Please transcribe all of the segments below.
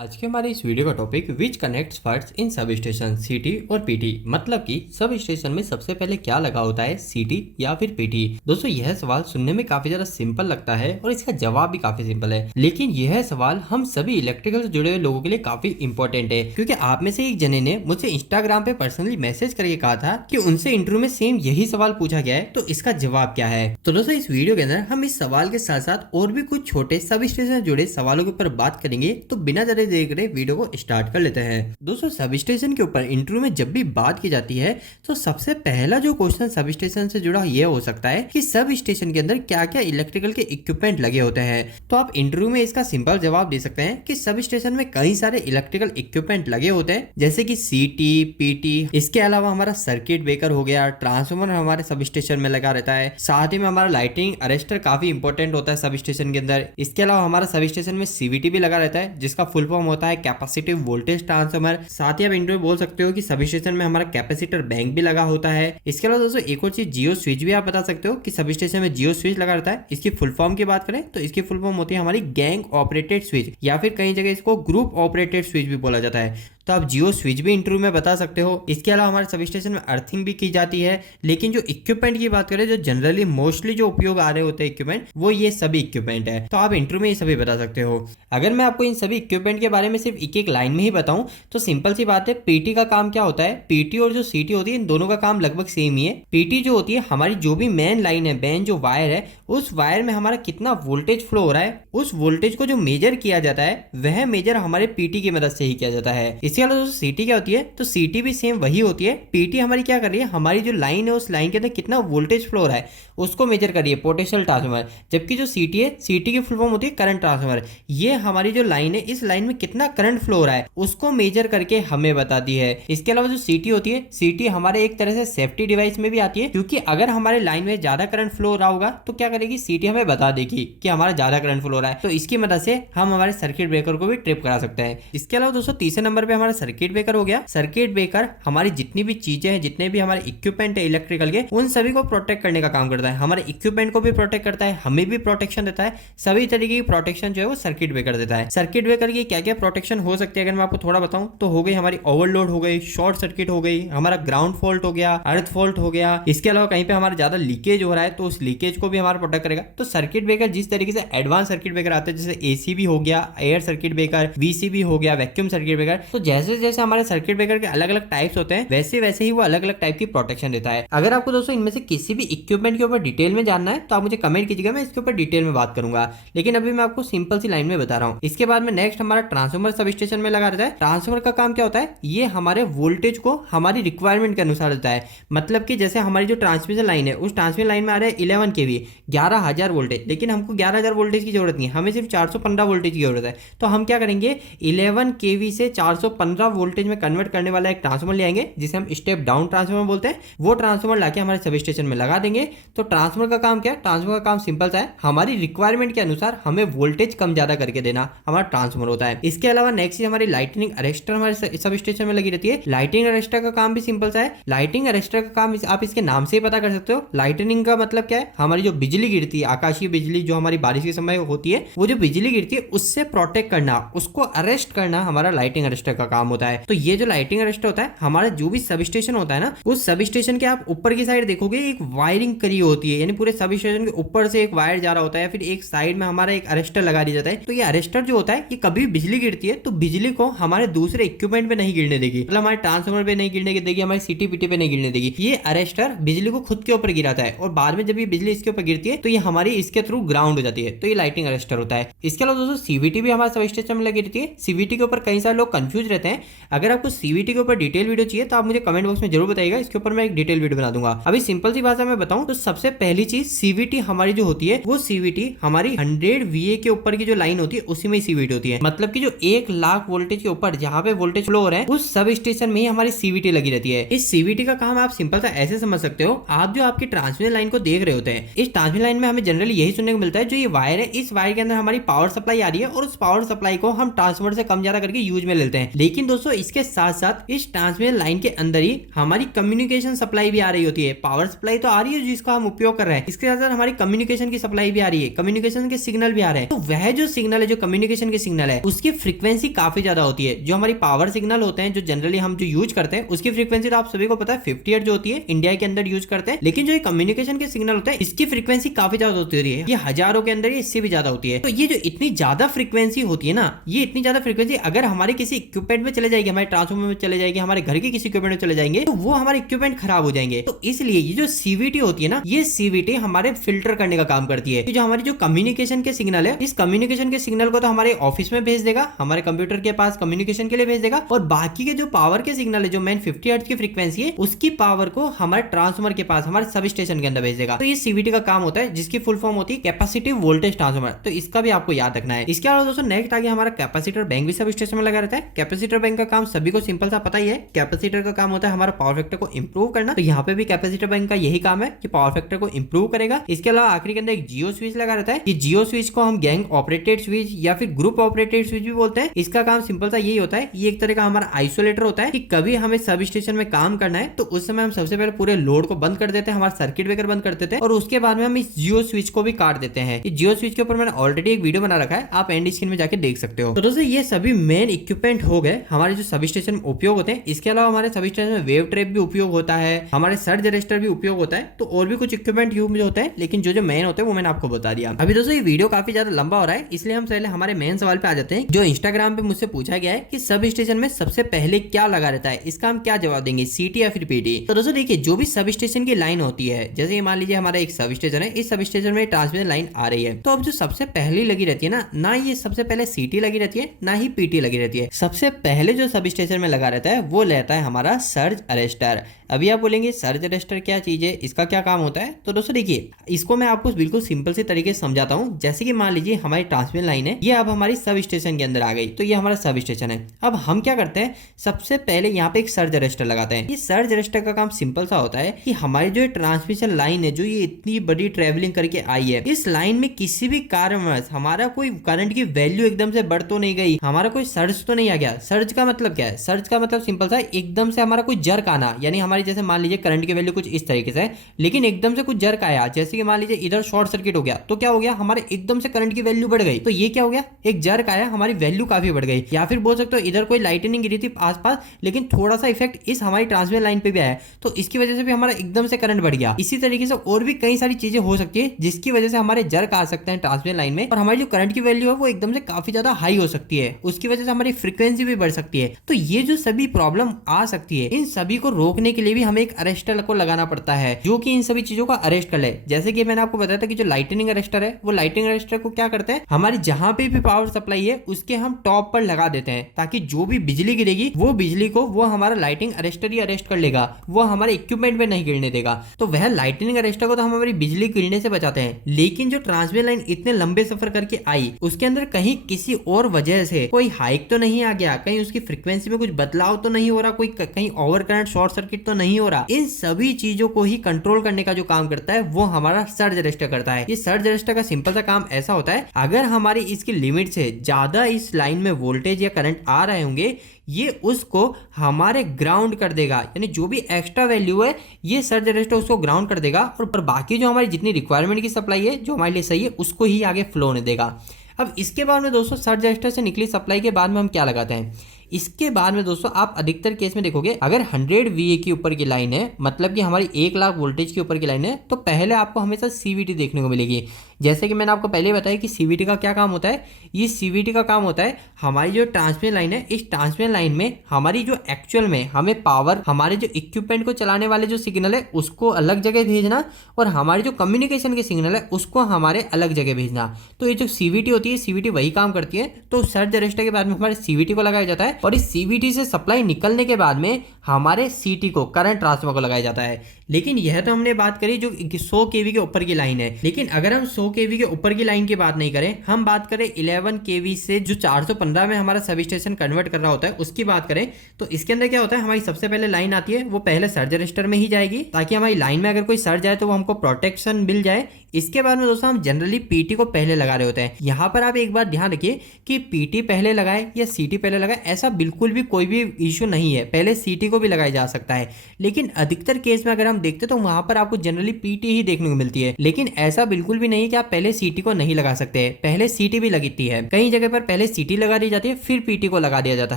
आज के हमारे इस वीडियो का topic which connects parts in sub station सीटी और पीटी। मतलब कि सब स्टेशन में सबसे पहले क्या लगा होता है, सीटी या फिर पीटी। दोस्तों यह सवाल सुनने में काफी ज्यादा सिंपल लगता है और इसका जवाब भी काफी सिंपल है, लेकिन यह सवाल हम सभी इलेक्ट्रिकल से जुड़े हुए लोगों के लिए काफी इंपॉर्टेंट है, क्योंकि आप में से एक जने ने मुझसे इंस्टाग्राम पे पर्सनली मैसेज करके कहा था कि उनसे इंटरव्यू में सेम यही सवाल पूछा गया है, तो इसका जवाब क्या है। तो दोस्तों इस वीडियो के अंदर हम इस सवाल के साथ साथ और भी कुछ छोटे सब स्टेशन से जुड़े सवालों के ऊपर बात करेंगे। तो बिना देर देख रहे वीडियो को स्टार्ट कर लेते हैं। दोस्तों सब स्टेशन के ऊपर इंटरव्यू में जब भी बात की जाती है तो सबसे पहला जो क्वेश्चन सब स्टेशन से जुड़ा यह हो सकता है कि सब स्टेशन के अंदर क्या क्या इलेक्ट्रिकल के इक्विपमेंट लगे होते हैं। तो आप इंटरव्यू में इसका सिंपल जवाब दे सकते हैं कि सब स्टेशन में कई सारे इलेक्ट्रिकल इक्विपमेंट लगे होते हैं, जैसे कि सीटी, पीटी। इसके अलावा हमारा सर्किट ब्रेकर हो गया, ट्रांसफार्मर हमारे सब स्टेशन में लगा रहता है। साथ ही में हमारा लाइटिंग अरेस्टर काफी इंपॉर्टेंट होता है सब स्टेशन के अंदर। इसके अलावा हमारा सब स्टेशन में सीवीटी भी लगा रहता है, जिसका फुल फॉर्म होता है कैपेसिटिव वोल्टेज ट्रांसफार्मर। साथ ही आप इंटरव्यू बोल सकते हो कि सब स्टेशन में हमारा कैपेसिटर बैंक भी लगा होता है। इसके अलावा दोस्तों एक और चीज जियो स्विच भी आप बता सकते हो कि सब स्टेशन में जियो स्विच लगा रहता है। इसकी फुल फॉर्म की बात करें तो इसकी फुल फॉर्म होती है हमारी गैंग ऑपरेटेड स्विच, या फिर कई जगह इसको ग्रुप ऑपरेटेड स्विच भी बोला जाता है। तो आप जियो स्विच भी इंटरव्यू में बता सकते हो। इसके अलावा हमारे सब स्टेशन में अर्थिंग भी की जाती है, लेकिन जो इक्विपमेंट की बात करें, जो जनरली मोस्टली जो उपयोग आ रहे होते हैं इक्विपमेंट, वो ये सभी इक्विपमेंट है। तो आप इंटरव्यू में ये सभी बता सकते हो। अगर मैं आपको इन सभी इक्विपमेंट के बारे में सिर्फ एक एक लाइन में ही बताऊं तो सिंपल सी बात है, पीटी का काम क्या होता है। पीटी और जो सीटी होती है, इन दोनों का काम लगभग सेम ही है। पीटी जो होती है हमारी जो भी मेन लाइन है, मेन जो वायर है, उस वायर में हमारा कितना वोल्टेज फ्लो हो रहा है, उस वोल्टेज को जो मेजर किया जाता है वह मेजर हमारे पीटी की मदद से ही किया जाता है। इसके अलावा सीटी क्या होती है, तो सीटी भी सेम वही होती है। पीटी हमारी क्या कर रही है, हमारी जो लाइन है उस लाइन के अंदर कितना वोल्टेज फ्लो हो रहा है उसको मेजर कर रही है, पोटेंशियल ट्रांसफार्मर। जबकि जो सीटी है, सीटी की फुल फॉर्म होती है करंट ट्रांसफार्मर। ये हमारी जो लाइन है, इस लाइन में कितना करंट फ्लो हो रहा है उसको मेजर करके हमें बताती है। इसके अलावा जो सीटी होती है, सीटी हमारे एक तरह से सेफ्टी डिवाइस में भी आती है, क्योंकि अगर हमारे लाइन में ज्यादा करंट फ्लो हो रहा होगा तो क्या करेगी, सीटी हमें बता देगी कि हमारा ज्यादा करंट फ्लो हो रहा है। तो इसकी मदद से हम हमारे सर्किट ब्रेकर को भी ट्रिप करा सकते हैं। इसके अलावा दोस्तों तीसरे नंबर पे हमारा सर्किट ब्रेकर हो गया। सर्किट ब्रेकर हमारी जितनी भी चीजें हैं, जितने भी हमारे इक्विपमेंट है इलेक्ट्रिकल के, उन सभी को प्रोटेक्ट करने का काम करता है। हमारे इक्विपमेंट को भी प्रोटेक्ट करता है, हमें भी प्रोटेक्शन देता है। सभी तरीके की प्रोटेक्शन जो है वो सर्किट ब्रेकर देता है। सर्किट ब्रेकर की क्या क्या प्रोटेक्शन हो सकती है अगर मैं आपको थोड़ा बताऊं तो हो गई हमारी ओवरलोड हो गई, शॉर्ट सर्किट हो गई, हमारा ग्राउंड फॉल्ट हो गया, अर्थ फॉल्ट हो गया। इसके अलावा कहीं पे हमारा ज्यादा लीकेज हो रहा है तो उस लीकेज को भी हमारा प्रोटेक्ट करेगा। तो सर्किट ब्रेकर जिस तरीके से एडवांस सर्किट ब्रेकर आते हैं, जैसे एसी भी हो गया, एयर सर्किट ब्रेकर, वीसी भी हो गया, वैक्यूम सर्किट ब्रेकर, तो जैसे जैसे हमारे सर्किट ब्रेकर के अलग अलग टाइप्स होते हैं वैसे वैसे ही वो अलग अलग टाइप की प्रोटेक्शन देता है। अगर आपको दोस्तों इनमें से किसी भी इक्विपमेंट के ऊपर डिटेल में जानना है तो आप मुझे कमेंट कीजिएगा, मैं इसके ऊपर डिटेल में बात करूंगा। लेकिन अभी मैं आपको सिंपल सी लाइन में बता रहा हूँ। इसके बाद में नेक्स्ट हमारा ट्रांसफार्मर सब स्टेशन में लगा रहता है। ट्रांसफार्मर का काम क्या होता है, ये हमारे वोल्टेज को हमारी रिक्वायरमेंट के अनुसार देता है। मतलब कि जैसे हमारी जो ट्रांसमिशन लाइन है, उस ट्रांसमिशन लाइन में आ रहा है 11 kV, 11,000 वोल्टेज, लेकिन हमको 11,000 वोल्टेज की जरूरत नहीं है, हमें सिर्फ 415 वोल्टेज की जरूरत है। तो हम क्या करेंगे, 11 kV से 415 वोल्टेज में कन्वर्ट करने वाला एक ट्रांसफार्मर ले आएंगे, जिसे हम स्टेप डाउन ट्रांसफार्मर बोलते हैं। वो ट्रांसफार्मर लाके हमारे सब स्टेशन में लगा देंगे। तो ट्रांसफार्मर का काम क्या है, ट्रांसफार्मर का काम सिंपल सा है, हमारी रिक्वायरमेंट के अनुसार हमें वोल्टेज कम ज्यादा करके देना हमारा ट्रांसफार्मर होता है। इसके अलावा नेक्स्ट हमारी लाइटनिंग अरेस्टर हमारे सब स्टेशन में लगी रहती है। लाइटिंग अरेस्टर का काम भी सिंपल सा है। लाइटिंग अरेस्टर का काम आप इसके नाम से ही पता कर सकते हो। लाइटनिंग का मतलब क्या है, हमारी जो बिजली गिरती है, आकाशीय बिजली जो हमारी बारिश के समय होती है, वो जो बिजली गिरती है उससे प्रोटेक्ट करना, उसको अरेस्ट करना हमारा लाइटिंग अरेस्टर का काम होता है। तो ये जो लाइटिंग अरेस्टर होता है, हमारा जो भी सब स्टेशन होता है ना, उस सब स्टेशन के आप ऊपर की साइड देखोगे एक वायरिंग करी होती है, यानी पूरे सब स्टेशन के ऊपर से एक वायर जा रहा होता है, या फिर एक साइड में हमारा एक अरेस्टर लगा दिया जाता है। तो ये अरेस्टर जो होता है, ये कभी बिजली गिरती है तो बिजली को हमारे दूसरे इक्विपमेंट पे नहीं गिरने देगी, मतलब हमारे ट्रांसफार्मर पे नहीं गिरने देगी, हमारे सीटी पीटी पे नहीं गिरने देगी। ये अरेस्टर बिजली को खुद के ऊपर गिराता है और बाद में जब ये बिजली इसके ऊपर गिरती है तो ये हमारी इसके थ्रू ग्राउंड हो जाती है। तो ये लाइटिंग अरेस्टर होता है। इसके अलावा दोस्तों सीवीटी भी हमारे सब स्टेशन में लगी रहती है। सीवीटी के ऊपर कई सारे लोग कंफ्यूज रहते हैं। अगर आपको सीवीटी के ऊपर डिटेल वीडियो चाहिए तो आप मुझे कमेंट बॉक्स में जरूर बताइएगा, इसके ऊपर मैं एक डिटेल वीडियो बना दूंगा। अभी सिंपल सी भाषा में बताऊं तो सबसे पहली चीज, सीवीटी हमारी जो होती है, वो सीवीटी हमारी 100 VA के ऊपर की जो लाइन होती है उसी में सीवीटी होती है। मतलब कि जो 1 लाख वोल्टेज के ऊपर जहां पे वोल्टेज फ्लो हो रहा है, उस सब स्टेशन में ही हमारी सीवीटी लगी रहती है। इस सीवीटी का काम आप सिंपल सा ऐसे समझ सकते हो, आप जो आपकी ट्रांसमिशन लाइन को देख रहे होते हैं, इस ट्रांसमिशन काफी लाइन में हमें जनरली यही सुनने को मिलता है, जो ये वायर है इस वायर के अंदर हमारी पावर सप्लाई आ रही है और उस पावर सप्लाई को हम ट्रांसफार्मर से कम ज्यादा करके यूज में लेते हैं। लेकिन दोस्तों इसके साथ साथ इस ट्रांसमिशन लाइन के अंदर ही हमारी कम्युनिकेशन सप्लाई भी आ रही होती है। पावर सप्लाई तो आ रही है जिसको हम उपयोग कर रहे हैं, इसके साथ साथ हमारी कम्युनिकेशन की सप्लाई भी आ रही है, कम्युनिकेशन के सिग्नल भी आ रहे हैं। तो वह जो सिग्नल है, जो कम्युनिकेशन के सिग्नल है, उसकी फ्रीक्वेंसी काफी ज्यादा होती है। जो हमारी पावर सिग्नल होते हैं, जो जनरली हम जो यूज करते हैं, उसकी फ्रीक्वेंसी तो आप सभी को पता है 50 हर्ट्ज जो होती है, इंडिया के अंदर यूज करते हैं। लेकिन जो कम्युनिकेशन के सिग्नल होते हैं, इसकी फ्रीक्वेंसी काफी ज्यादा होती है, ये हजारों के अंदर इससे भी ज्यादा होती है। तो ये जो इतनी ज्यादा फ्रीक्वेंसी होती है ना, ये इतनी ज्यादा फ्रीक्वेंसी अगर हमारे किसी इक्विपमेंट में चले जाएगी, हमारे ट्रांसफार्मर में चले जाएगी, हमारे घर के किसी इक्विपमेंट में चले जाएंगे, तो वो हमारे इक्विपमेंट खराब हो जाएंगे। तो इसलिए ये जो सीवीटी होती है ना, ये सीवीटी हमारे फिल्टर करने का काम करती है। जो हमारी जो कम्युनिकेशन के सिग्नल है, इस कम्युनिकेशन के सिग्नल को तो हमारे ऑफिस में भेज देगा, हमारे कंप्यूटर के पास कम्युनिकेशन के लिए भेज देगा, और बाकी के जो पावर के सिग्नल है, जो मेन 50 हर्ट्ज की फ्रीक्वेंसी है, उसकी पावर को हमारे ट्रांसफार्मर के पास, हमारे सब स्टेशन के अंदर भेज देगा। तो ये सीवीटी का काम होता है, जिसकी फुल फॉर्म होती है कैपेसिटिव वोल्टेज ट्रांसफार्मर। तो इसका भी आपको याद रखना है। इसके अलावा दोस्तों नेक्स्ट आगे हमारा कैपेसिटर बैंक भी सब स्टेशन में लगा रहता है। कैपेसिटर बैंक का काम सभी को सिंपल सा पता ही है। कैपेसिटर का काम होता है हमारा पावर फैक्टर को इंप्रूव करना। तो यहाँ पे भी कैपेसिटर बैंक का यही काम है कि पावर फैक्टर को इंप्रूव करेगा। इसके अलावा आखिरी के अंदर एक जियो स्विच लगा रहता है। ये जियो स्विच को हम गैंग ऑपरेटेड स्विच या फिर ग्रुप ऑपरेटेड स्विच भी बोलते हैं। इसका काम सिंपल सा यही होता है, ये एक तरह का हमारा आइसोलेटर होता है कि कभी हमें सब स्टेशन में काम करना है तो उस समय हम सबसे पहले पूरे लोड को बंद कर देते हैं, हमारा सर्किट ब्रेकर बंद कर देते हैं, और उसके बाद में हम इस जियो स्विच को भी काट देते हैं। इस जियो स्विच के ऊपर मैंने ऑलरेडी एक वीडियो बना रखा है, आप एंड स्क्रीन में जाके देख सकते हो। तो दोस्तों ये सभी मेन इक्विपमेंट हो गए हमारे जो सब स्टेशन में उपयोग होते हैं। इसके अलावा हमारे सब स्टेशन में वेव ट्रैप भी उपयोग होता है, हमारे सर्ज रजिस्टर भी उपयोग होता है, तो और भी कुछ इक्विपमेंट यूज होते हैं, लेकिन जो मेन होते हैं वो मैंने आपको बता दिया। अभी दोस्तों ये वीडियो काफी ज्यादा लंबा हो रहा है, इसलिए हम पहले हमारे मेन सवाल पे आ जाते हैं, जो इंस्टाग्राम पे मुझसे पूछा गया है कि सब स्टेशन में सबसे पहले क्या लगा रहता है, इसका हम क्या जवाब देंगे, सीटी या फिर पीटी। तो दोस्तों देखिए, जो भी सब स्टेशन की लाइन होती है, जैसे मान लीजिए हमारा एक सब स्टेशन है, इस सब स्टेशन में ट्रांसमिशन लाइन आ रही है, तो अब जो सबसे पहली लगी रहती है ना ये सबसे पहले सीटी लगी रहती है, ना ही पीटी लगी रहती है। सबसे पहले जो सब स्टेशन में लगा रहता है वो रहता है हमारा सर्ज अरेस्टर। अभी आप बोलेंगे सर्ज अरेस्टर क्या चीज है, इसका क्या काम होता है। तो दोस्तों देखिए, इसको मैं आपको बिल्कुल सिंपल से तरीके से समझाता हूँ। जैसे कि मान लीजिए हमारी ट्रांसमिशन लाइन है, ये अब हमारी सब स्टेशन के अंदर आ गई, तो ये हमारा सब स्टेशन है। अब हम क्या करते हैं, सबसे पहले यहाँ पे एक सर्ज अरेस्टर लगाते हैं। ये सर्ज अरेस्टर का काम सिंपल सा होता है कि हमारी जो ट्रांसमिशन लाइन है, जो ये इतनी बड़ी ट्रेवलिंग करके आई है, इस लाइन में किसी भी कारणवश हमारा कोई करंट की वैल्यू एकदम से बढ़ तो नहीं गई, हमारा कोई सर्ज तो नहीं आ गया। सर्ज का मतलब क्या है, सर्ज का मतलब सिंपल सा एकदम से हमारा कोई जर्क आना, यानी हमारी जैसे मान लीजिए करंट की वैल्यू कुछ इस तरीके से है, लेकिन एकदम से कुछ जर्क आया, जैसे कि मान लीजिए इधर शॉर्ट सर्किट हो गया, तो क्या हो गया, हमारे एकदम से करंट की वैल्यू बढ़ गई। तो ये क्या हो गया, एक जर्क आया, हमारी वैल्यू काफी बढ़ गई। या फिर बोल सकते हो इधर कोई लाइटनिंग गिरी थी आसपास, लेकिन थोड़ा सा इफेक्ट इस हमारी ट्रांसमिशन लाइन पे भी आया, तो इसकी वजह से भी हमारा एकदम से करंट बढ़ गया। इसी तरीके से और भी कई सारी चीजें हो सकती है जिसकी वजह से हमारे जर्क आ सकते हैं ट्रांसमिशन लाइन में, और हमारी जो करंट की वैल्यू है वो एकदम से काफी ज्यादा हाई हो सकती है, उसकी वजह से हमारी फ्रीक्वेंसी भी बढ़ सकती है। तो ये जो सभी प्रॉब्लम आ सकती है, इन सभी को रोकने के लिए भी हमें एक अरेस्टर को लगाना पड़ता है, जो कि इन सभी चीजों का अरेस्ट कर ले। जैसे कि मैंने आपको बताया था कि जो लाइटनिंग अरेस्टर है, वो लाइटनिंग अरेस्टर को क्या करते हैं, हमारी जहां पे भी पावर सप्लाई है उसके हम टॉप पर लगा देते हैं, ताकि जो भी बिजली गिरेगी वो बिजली को वो हमारा लाइटिंग अरेस्टर ही अरेस्ट कर लेगा, वो हमारे इक्विपमेंट में नहीं गिरने देगा। तो वह लाइटनिंग अरेस्टर को तो हम हमारी बिजली गिरने से बचाते हैं, लेकिन जो ट्रांसमिशन लाइन इतने लंबे सफर करके आई, उसके अंदर कहीं किसी और वजह से कोई हाइक तो नहीं आ गया, कहीं उसकी फ्रीक्वेंसी में कुछ बदलाव तो नहीं हो रहा, कोई कहीं ओवर करंट शॉर्ट सर्किट तो नहीं हो रहा। इन सभी चीजों को ही कंट्रोल करने का जो काम करता है वो हमारा सर्ज अरेस्टर करता है। ये सर्ज अरेस्टर का सिंपल सा काम ऐसा होता है, अगर हमारी इसकी लिमिट से ज्यादा इस लाइन में वोल्टेज या करंट आ रहे होंगे, ये उसको हमारे ग्राउंड कर देगा, यानी जो भी एक्स्ट्रा वैल्यू है ये सर्ज अरेस्टर उसको ग्राउंड कर देगा, और पर बाकी जो हमारी जितनी रिक्वायरमेंट की सप्लाई है जो हमारे लिए सही है उसको ही आगे फ्लो होने देगा। अब इसके बाद में दोस्तों सर्ज अरेस्टर से निकली सप्लाई के बाद में हम क्या लगाते हैं, इसके बाद में दोस्तों आप अधिकतर केस में देखोगे, अगर 100 VA के ऊपर की लाइन है, मतलब कि हमारी 1 लाख वोल्टेज के ऊपर की लाइन है, तो पहले आपको हमेशा CVT देखने को मिलेगी। जैसे कि मैंने आपको पहले बताया कि CVT का क्या काम होता है, ये CVT का काम होता है हमारी जो ट्रांसमिशन लाइन है, इस ट्रांसमिशन लाइन में हमारी जो एक्चुअल में हमें पावर, हमारे जो इक्विपमेंट को चलाने वाले जो सिग्नल है उसको अलग जगह भेजना, और हमारी जो कम्युनिकेशन के सिग्नल है उसको हमारे अलग जगह भेजना। तो ये जो CVT होती है, CVT वही काम करती है। तो सर्ज अरेस्टर के बाद में हमारे CVT को लगाया जाता है, और इस CVT से सप्लाई निकलने के बाद में हमारे CT को, करंट ट्रांसफार्मर को लगाया जाता है। लेकिन यह तो हमने बात करी जो 100 kV के ऊपर की लाइन है, लेकिन अगर हम 100 केवी के ऊपर की लाइन की बात नहीं करें, हम बात करें 11 केवी से जो 415 में हमारा सब स्टेशन कन्वर्ट कर रहा होता है उसकी बात करें, तो इसके अंदर क्या होता है, हमारी सबसे पहले लाइन आती है वो पहले सर्ज रजिस्टर में ही जाएगी ताकि हमारी लाइन में अगर कोई सर्ज आए तो वो हमको प्रोटेक्शन मिल जाए। इसके बाद में दोस्तों हम जनरली पीटी को पहले लगा रहे होते हैं। यहाँ पर आप एक बार ध्यान रखिए कि पीटी पहले लगाए या सीटी पहले लगाए, ऐसा बिल्कुल भी कोई भी इशू नहीं है, पहले सीटी को भी लगाया जा सकता है। लेकिन अधिकतर केस में अगर हम देखते तो वहां पर आपको जनरली पीटी ही देखने को मिलती है। लेकिन ऐसा बिल्कुल भी नहीं कि आप पहले सीटी को नहीं लगा सकते, पहले सीटी भी लगती है। कई जगह पर पहले सीटी लगा दी जाती है फिर पीटी को लगा दिया जाता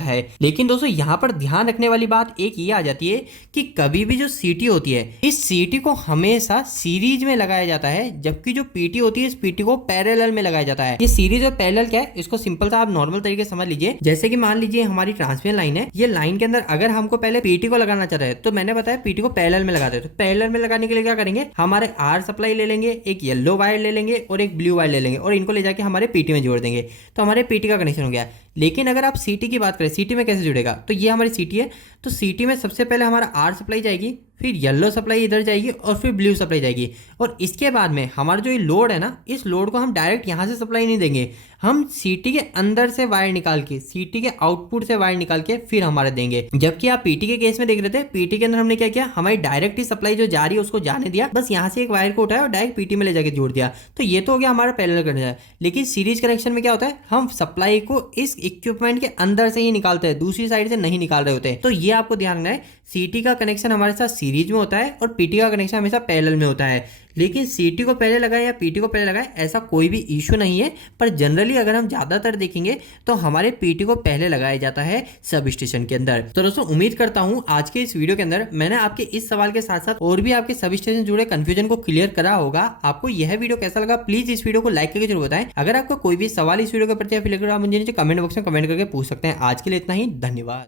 है। लेकिन दोस्तों यहाँ पर ध्यान रखने वाली बात एक ये आ जाती है कि कभी भी जो सीटी होती है इस सीटी को हमेशा सीरीज में लगाया जाता है, जबकि जो पीटी होती है इस पीटी को पैरेलल में लगाया जाता है। ये सीरीज और पैरेलल क्या है, इसको सिंपल सा आप नॉर्मल तरीके से समझ लीजिए। जैसे कि मान लीजिए हमारी ट्रांसमिशन लाइन है, ये लाइन के अंदर अगर हमको पहले पीटी को लगाना चाहते हैं तो मैंने बताया पीटी को पैरेलल में लगाते हैं। तो पैरेलल में लगाने के लिए क्या करेंगे, हमारे आर सप्लाई ले लेंगे, एक येलो वायर ले लेंगे और एक ब्लू वायर ले लेंगे और इनको ले जाके हमारे पीटी में जोड़ देंगे, तो हमारे पीटी का कनेक्शन हो गया। लेकिन अगर आप सीटी की बात करें, सीटी में कैसे जुड़ेगा, तो ये हमारी सीटी है, तो सीटी में सबसे पहले हमारा आर सप्लाई जाएगी, फिर येलो सप्लाई इधर जाएगी और फिर ब्लू सप्लाई जाएगी। और इसके बाद में हमारा जो ये लोड है ना, इस लोड को हम डायरेक्ट यहाँ से सप्लाई नहीं देंगे, हम सीटी के अंदर से वायर निकाल के, सीटी के आउटपुट से वायर निकाल के फिर हमारे देंगे। जबकि आप पीटी के केस में देख रहे थे, पीटी के अंदर हमने क्या किया, हमारी डायरेक्ट ही सप्लाई जो जा रही है उसको जाने दिया, बस यहाँ से एक वायर को उठाया और डायरेक्ट पीटी में ले जाके जोड़ दिया। तो ये तो हो गया हमारा पैरेलल कनेक्शन। लेकिन सीरीज कनेक्शन में क्या होता है, हम सप्लाई को इस इक्विपमेंट के अंदर से ही निकालते हैं, दूसरी साइड से नहीं निकाल रहे होते हैं। तो ये आपको ध्यान रखना है, सीटी का कनेक्शन हमारे साथ सीरीज में होता है और पीटी का कनेक्शन हमेशा पैरेलल में होता है। लेकिन सीटी को पहले लगाए या पीटी को पहले लगाए ऐसा कोई भी इशू नहीं है, पर जनरली अगर हम ज्यादातर देखेंगे तो हमारे पीटी को पहले लगाया जाता है सब स्टेशन के अंदर। तो दोस्तों उम्मीद करता हूं आज के इस वीडियो के अंदर मैंने आपके इस सवाल के साथ साथ और भी आपके सब स्टेशन जुड़े कंफ्यूजन को क्लियर करा होगा। आपको यह वीडियो कैसा लगा प्लीज इस वीडियो को लाइक करके जरूर बताएं। अगर आपका कोई भी सवाल इस वीडियो के प्रति आप मुझे नीचे कमेंट बॉक्स में कमेंट करके पूछ सकते हैं। आज के लिए इतना ही, धन्यवाद।